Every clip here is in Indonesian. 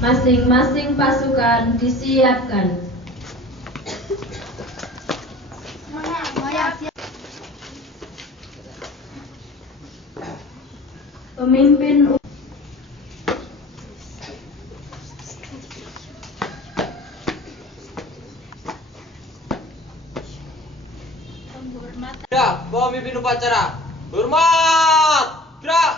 Masing-masing pasukan disiapkan. Pemimpin Ya, pemimpin upacara. Hormat! Gerak!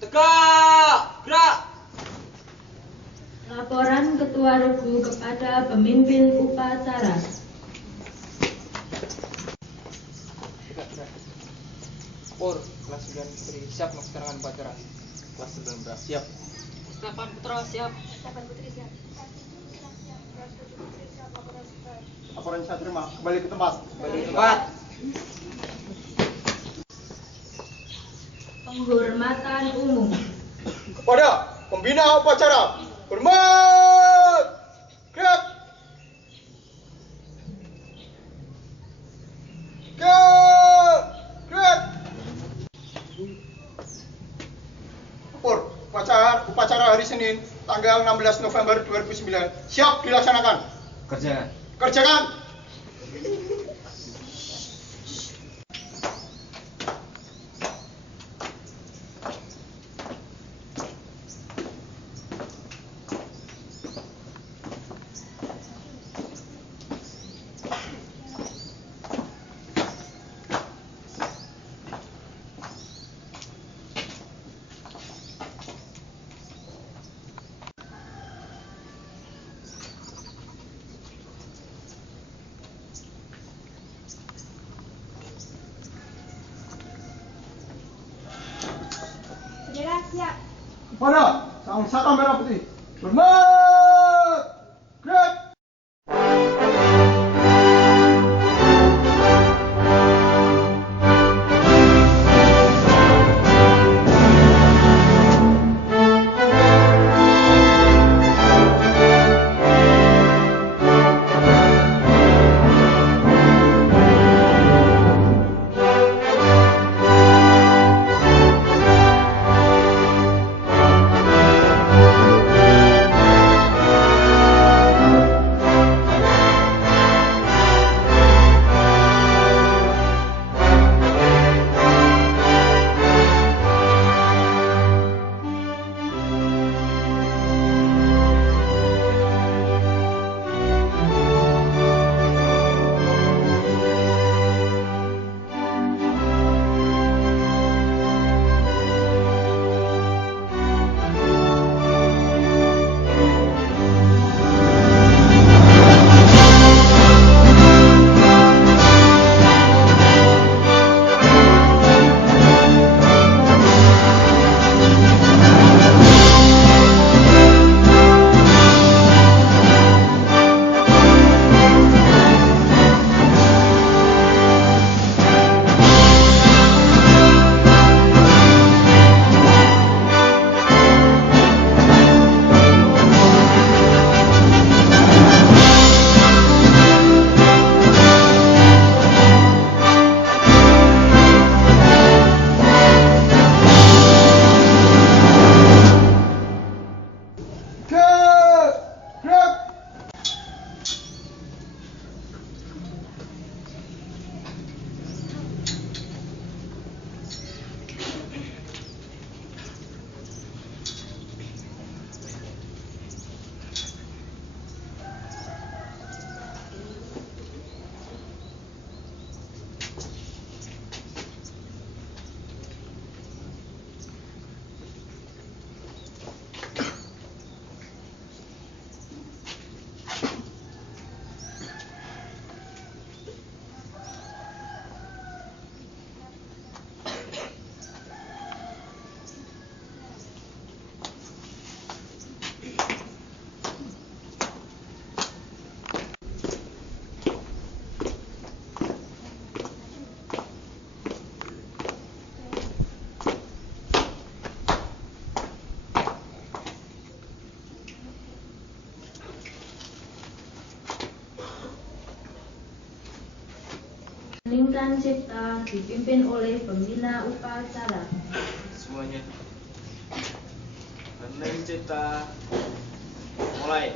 Tegak! Gerak! Laporan Ketua Regu kepada pemimpin upacara. Pur, kelas 9 Putri siap melaksanakan upacara. Kelas 19 siap. 8 Putra siap. 8 Putri siap. Laporan saya terima. Kembali ke tempat. Kembali ke tempat. Penghormatan umum. Kepada pembina upacara. Hormat! Gerak! Gerak! Lapor, upacara hari Senin, tanggal 16 November 2009. Siap dilaksanakan. Kerjakan. Siap. Kepada Sang Saka Merah Putih. Hormat! Gerak! Lingkan Cipta dipimpin oleh pembina upacara. Semuanya. Neng Cipta, mulai.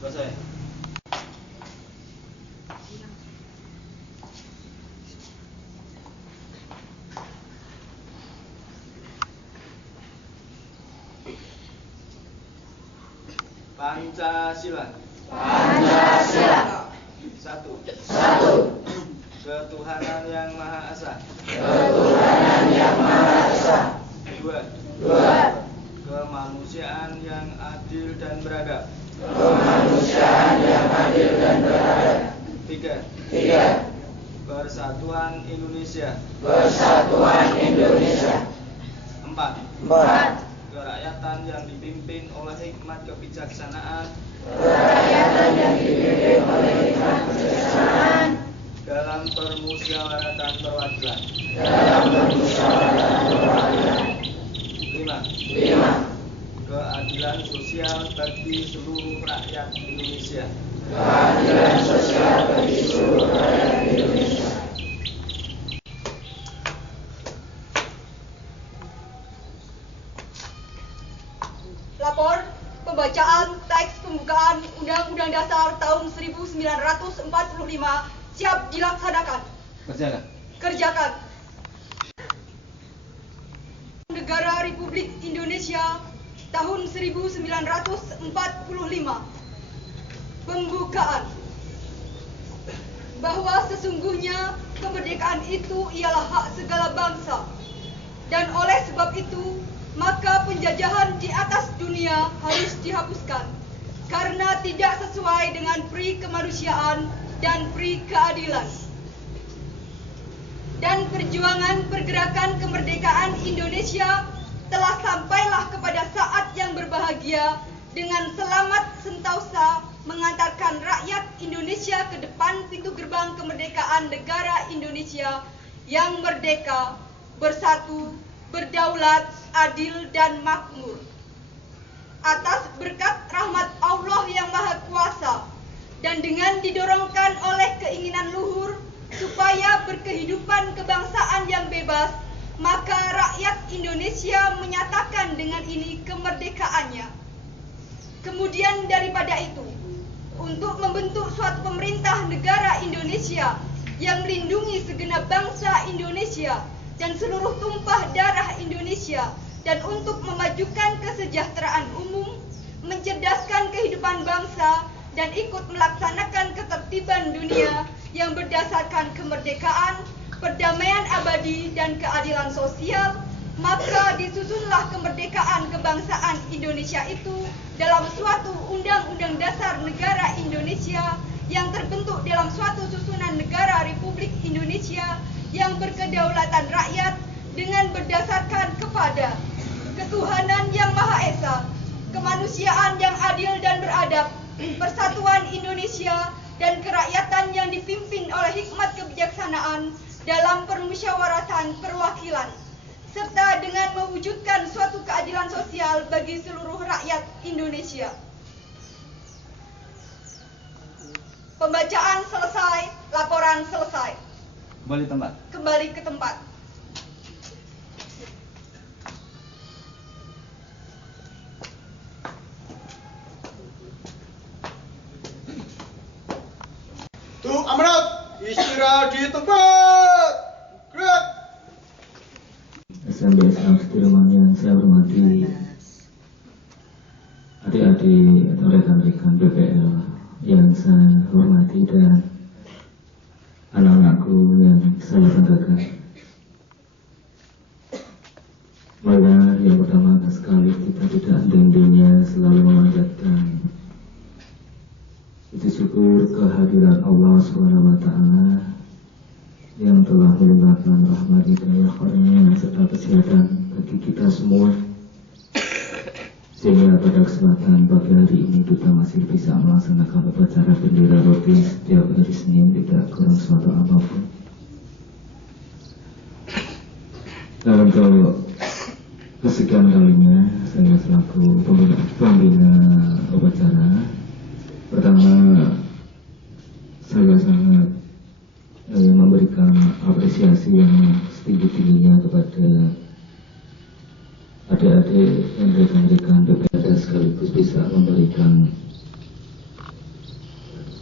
Selesai. Pancasila. Pancasila. Satu. Satu. Ketuhanan yang Maha Esa. Ketuhanan yang Maha Esa. Dua. Dua. Kemanusiaan yang adil dan beradab. Kemanusiaan yang adil dan beradab. Tiga. Tiga. Persatuan Indonesia. Persatuan Indonesia. Empat. Empat. Kerakyatan yang dipimpin oleh hikmat kebijaksanaan. Kerakyatan yang dipimpin oleh hikmat kebijaksanaan. Dalam permusyawaratan perwakilan. Dalam permusyawaratan perwakilan. Lima. Lima. Keadilan sosial bagi seluruh rakyat Indonesia. Keadilan sosial bagi seluruh rakyat Indonesia. Lapor pembacaan teks pembukaan Undang-Undang Dasar tahun 1945 siap dilaksanakan. Kerjakan. Negara Republik Indonesia tahun 1945. Pembukaan. Bahwa sesungguhnya kemerdekaan itu ialah hak segala bangsa. Dan oleh sebab itu, maka penjajahan di atas dunia harus dihapuskan karena tidak sesuai dengan pri kemanusiaan dan pri keadilan. Dan perjuangan pergerakan kemerdekaan Indonesia telah sampailah kepada saat yang berbahagia dengan selamat sentausa mengantarkan rakyat Indonesia ke depan pintu gerbang kemerdekaan negara Indonesia yang merdeka, bersatu, berdaulat, adil, dan makmur. Atas berkat rahmat Allah yang Maha Kuasa dan dengan didorongkan oleh keinginan luhur supaya berkehidupan kebangsaan yang bebas, maka rakyat Indonesia menyatakan dengan ini kemerdekaannya. Kemudian daripada itu, untuk membentuk suatu pemerintah negara Indonesia yang melindungi segenap bangsa Indonesia dan seluruh tumpah darah Indonesia, dan untuk memajukan kesejahteraan umum, mencerdaskan kehidupan bangsa, dan ikut melaksanakan ketertiban dunia yang berdasarkan kemerdekaan, perdamaian abadi, dan keadilan sosial, maka disusunlah kemerdekaan kebangsaan Indonesia itu dalam suatu Undang-Undang Dasar Negara Indonesia yang terbentuk dalam suatu susunan negara Republik Indonesia yang berkedaulatan rakyat dengan berdasarkan kepada ketuhanan yang Maha Esa, kemanusiaan yang adil dan beradab, persatuan Indonesia, dan kerakyatan yang dipimpin oleh hikmat kebijaksanaan dalam permusyawaratan perwakilan, serta dengan mewujudkan suatu keadilan sosial bagi seluruh rakyat Indonesia. Pembacaan selesai, laporan selesai. Kembali ke tempat. amanat, istirahat di tempat. Gerak. SMB Islam Sudirman yang saya hormati, adik-adik atau rekan-rekan BPL yang saya hormati, dan anak-anakku yang saya banggakan. Maka yang pertama sekali, kita tidak henti-hentinya selalu memanjatkan puji syukur kehadiran Allah SWT yang telah melimpahkan rahmat hidayah karunia serta kesehatan bagi kita semua, sehingga pada kesempatan pagi hari ini kita masih bisa melaksanakan upacara bendera rutin setiap hari Senin, tidak kurang suatu apapun. Dan untuk kesekian kalinya saya selaku pembina upacara, pertama saya sangat memberikan apresiasi yang setinggi-tingginya kepada adik-adik dan rekan-rekan BPL, dan sekaligus bisa memberikan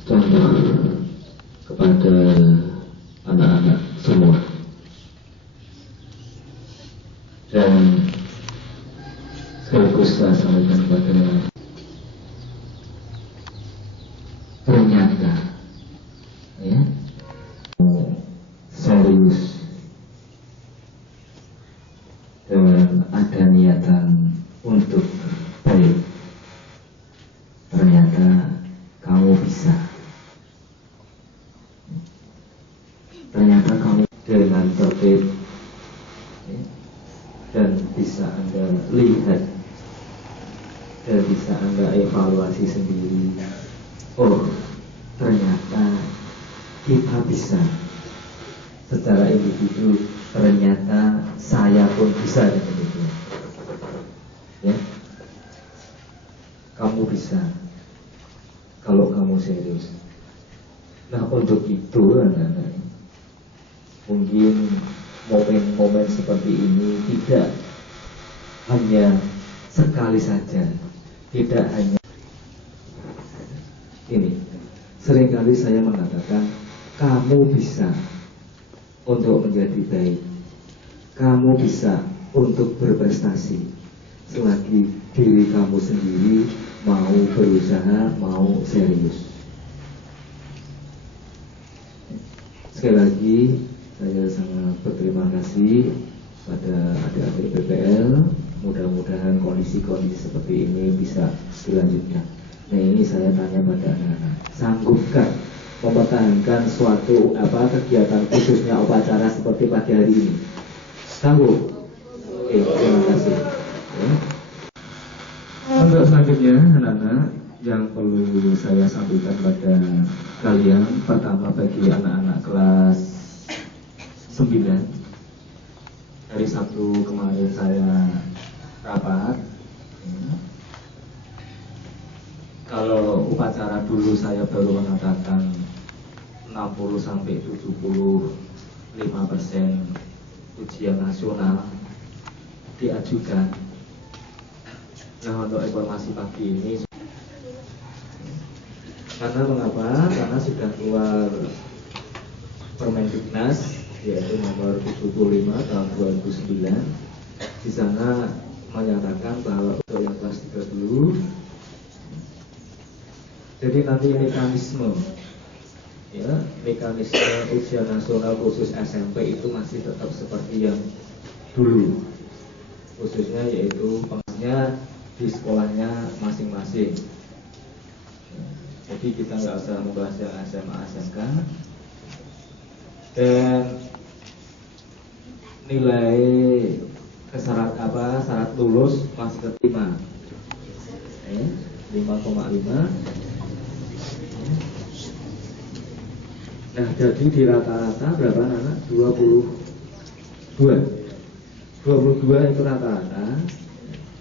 contoh kepada anak-anak semua. Dan sekaligus saya sampaikan kepada ternyata ya, serius dan ada niatan untuk baik, ternyata kamu bisa. Ternyata kamu dengan tertib ya, dan bisa Anda lihat dan bisa Anda evaluasi sendiri. Oh, ternyata kita bisa. Secara individu, ternyata saya pun bisa dengan itu. Ya, kamu bisa kalau kamu serius. Nah, untuk itu anak-anak, mungkin momen-momen seperti ini tidak hanya sekali saja, tidak hanya ini. Seringkali saya mengatakan kamu bisa untuk menjadi baik, kamu bisa untuk berprestasi selagi diri kamu sendiri mau berusaha, mau serius. Sekali lagi saya sangat berterima kasih pada adik-adik BPL. Mudah-mudahan kondisi-kondisi seperti ini bisa dilanjutkan. Nah, ini saya tanya pada anak-anak, sanggupkah mempertahankan suatu kegiatan khususnya upacara seperti pagi hari ini? Sanggup? Oke, terima kasih. Ya. Untuk selanjutnya anak-anak yang perlu saya sampaikan pada kalian, pertama bagi anak-anak kelas 9, hari Sabtu kemarin saya rapat. Kalau upacara dulu saya baru mengatakan 60-75% ujian nasional diajukan. Nah, untuk informasi pagi ini, karena mengapa? Karena sudah keluar Permendiknas yaitu nomor 75 tahun 2009. Di sana menyatakan bahwa untuk yang kelas 3 dulu, jadi nanti mekanisme ujian nasional khusus SMP itu masih tetap seperti yang dulu, khususnya yaitu pengasnya di sekolahnya masing-masing. Jadi kita nggak usah membahas yang SMA SMK, dan nilai syarat lulus masih terima 5,5. Nah, jadi di rata-rata berapa anak? 22 itu rata-rata,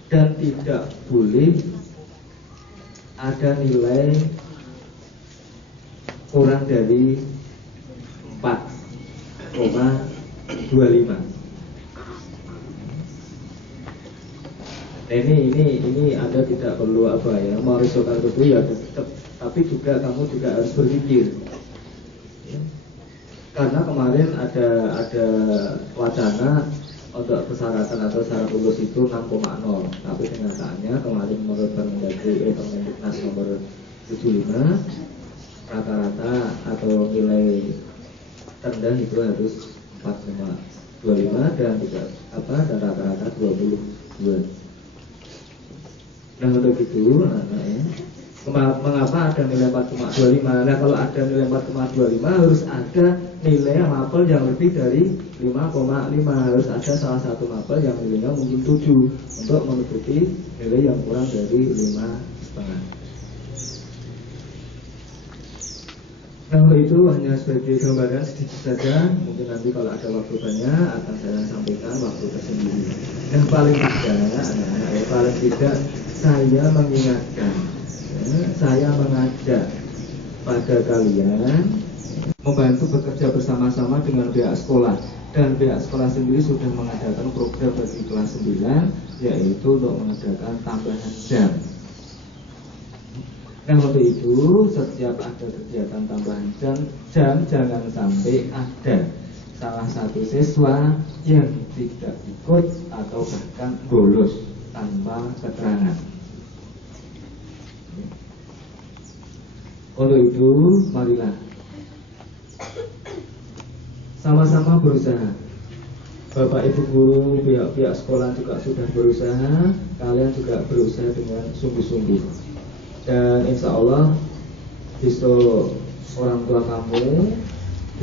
dan tidak boleh ada nilai kurang dari 4,25. Nah, ini Anda tidak perlu merisaukan itu ya, tetap, tapi juga kamu juga harus berpikir karena kemarin ada wacana untuk persyaratan atau syarat lulus itu 6,0, tapi kenyataannya kemarin menurut Permendiknas nomor 75 rata-rata atau nilai terendah itu harus 4,25 dan rata-rata 22. Nah untuk itu, mengapa ada nilai 4,25? Nah kalau ada nilai 4,25 harus ada nilai mapel yang lebih dari 5,5. Harus ada salah satu mapel yang nilainya mungkin 7 untuk menutupi nilai yang kurang dari 5,5. Nah untuk itu hanya sebagai gambaran sedikit saja. Mungkin nanti kalau ada waktu banyak akan saya sampaikan waktu tersendiri. Yang paling tidak saya mengingatkan, saya mengajak pada kalian membantu bekerja bersama-sama dengan pihak sekolah. Dan pihak sekolah sendiri sudah mengadakan program bagi kelas 9, yaitu untuk mengadakan tambahan jam. Nah untuk itu setiap ada kegiatan tambahan jam jangan sampai ada salah satu siswa yang tidak ikut atau bahkan bolos tanpa keterangan. Untuk itu marilah sama-sama berusaha. Bapak Ibu guru, pihak sekolah juga sudah berusaha, kalian juga berusaha dengan sungguh-sungguh. Dan insya Allah besok orang tua kamu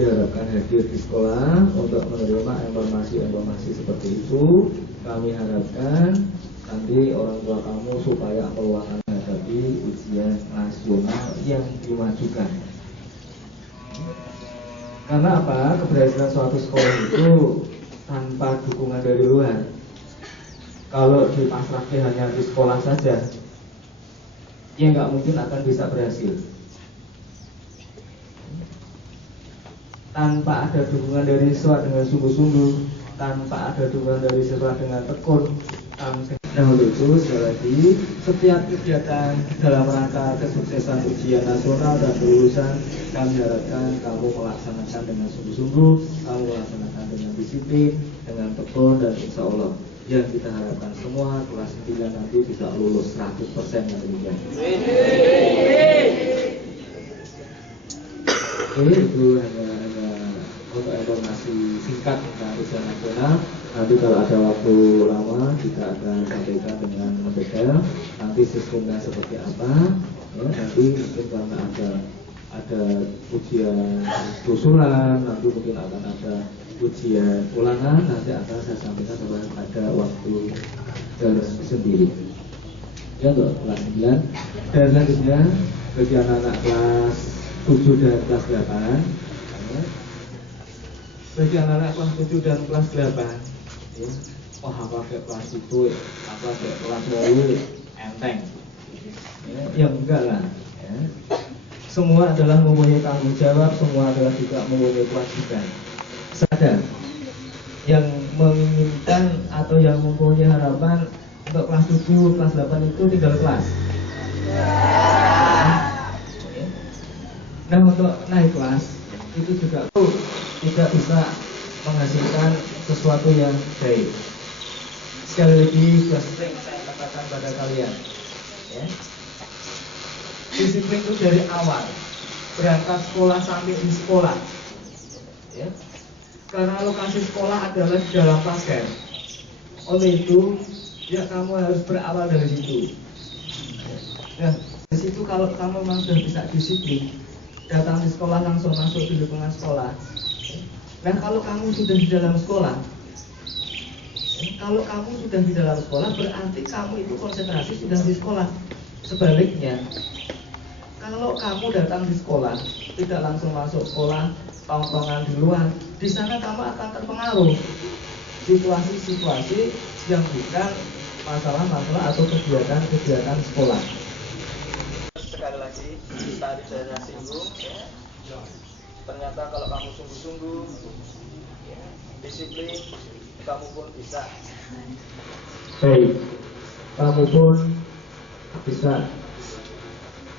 diharapkan hadir di sekolah untuk menerima informasi seperti itu. Kami harapkan nanti orang tua kamu supaya peluang menghadapi ujian nasional yang dimajukan. Karena apa? Keberhasilan suatu sekolah itu tanpa dukungan dari luar. Kalau dipasrahkan hanya di sekolah saja, ya nggak mungkin akan bisa berhasil. Tanpa ada dukungan dari siswa dengan sungguh-sungguh, tanpa ada dukungan dari siswa dengan tekun. Nah untuk itu sekali lagi, setiap kegiatan dalam rangka kesuksesan ujian nasional dan kelulusan, kami harapkan kamu melaksanakan dengan sungguh-sungguh, kamu melaksanakan dengan disiplin, dengan tekun, dan insya Allah yang kita harapkan semua kelas 9 nanti bisa lulus 100% yang demikian. Oke, itu hanya untuk informasi singkat tentang ujian nasional. Nanti kalau ada waktu lama kita akan sampaikan dengan mendetail nanti sistemnya seperti apa. Ya, nanti mungkin karena ada ujian susulan, nanti mungkin akan ada ujian ulangan, nanti akan saya sampaikan pada waktu tersendiri. Ya untuk kelas 9 dan selanjutnya bagi anak-anak kelas 7 dan kelas 8 ya. Bagi anak-anak kelas 7 dan kelas 8 ya. Wah apa kayak kelas itu, apa kayak kelas 2 enteng ya enggak lah ya. Semua adalah mempunyai tanggung jawab, semua adalah juga mempunyai kewajiban. Sadar yang menginginkan atau yang mempunyai harapan untuk kelas 7, kelas 8 itu tinggal kelas. Nah untuk naik kelas itu juga tidak bisa menghasilkan sesuatu yang baik. Sekali lagi sering saya katakan pada kalian ya, disiplin itu dari awal, berangkat sekolah sampai di sekolah ya. Karena lokasi sekolah adalah di dalam pagar. Oleh itu, ya kamu harus berawal dari situ. Nah, dari situ kalau kamu memang sudah bisa disiplin, datang di sekolah langsung masuk di lingkungan sekolah. Nah, kalau kamu sudah di dalam sekolah, berarti kamu itu konsentrasi sudah di sekolah. Sebaliknya, kalau kamu datang di sekolah, tidak langsung masuk sekolah, tongkrongan di luar, di sana kamu akan terpengaruh situasi-situasi yang bukan masalah-masalah atau kegiatan sekolah. Sekali lagi tadi saya singgung ya, ternyata kalau kamu sungguh-sungguh ya, disiplin, kamu pun bisa. Baik, kamu pun bisa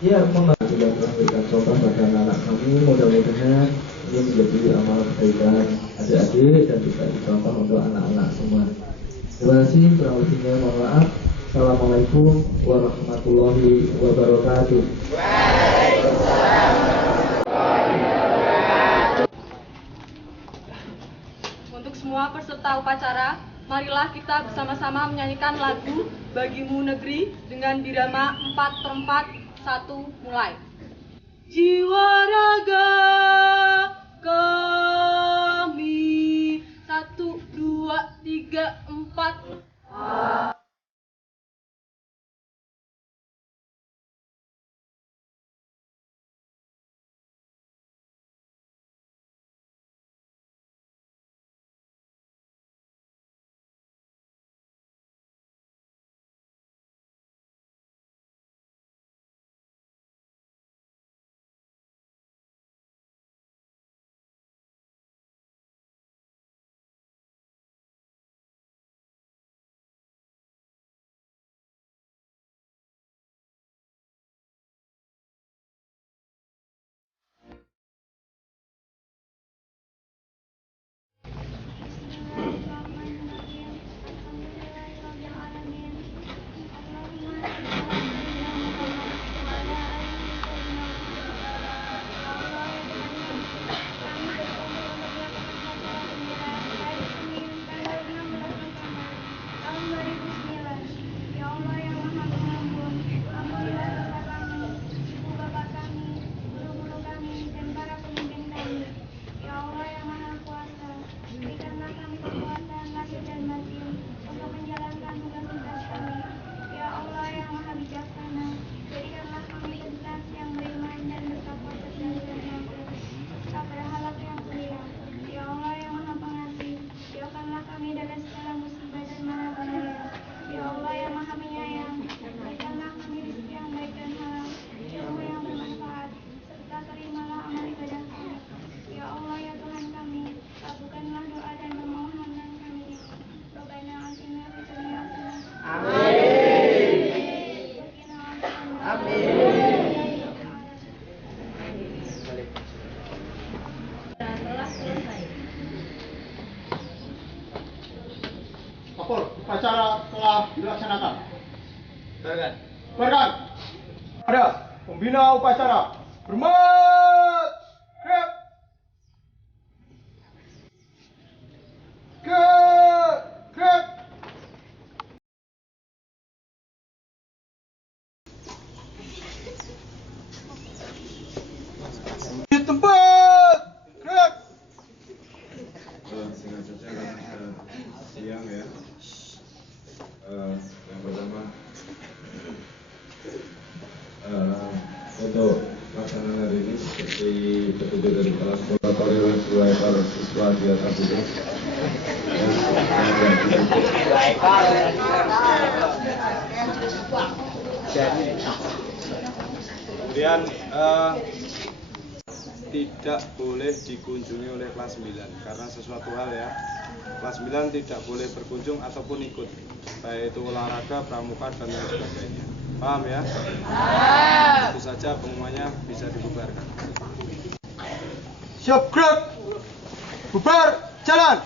ya membantu dan memberikan contoh pada anak-anak kami. Mudah-mudahan ini menjadi amal kebaikan adik-adik dan juga dicontoh untuk anak-anak semua. Terima kasih, kurang lebihnya mohon maaf. Assalamualaikum warahmatullahi wabarakatuh. Untuk semua peserta upacara, marilah kita bersama-sama menyanyikan lagu Bagimu Negeri dengan birama 4/4, 1, mulai. Jiwa raga kami 1, 2, 3, 4. Upacara telah dilaksanakan. Berkan. Ada pembina upacara. Hormat. Grab. Grab. Di tempat. Grab. Singkat saja kan siang ya. Yang pertama untuk pelaksanaan hari ini seperti petunjuk dari kepala sekolah Korea para siswa di atas itu. Kemudian tidak boleh dikunjungi oleh kelas 9 karena sesuatu hal ya. Kelas 9 tidak boleh berkunjung ataupun ikut, baik itu olahraga, pramuka dan lain sebagainya. Paham ya? Itu saja pengumumannya, bisa dibubarkan. Siap gerak. Bubar jalan.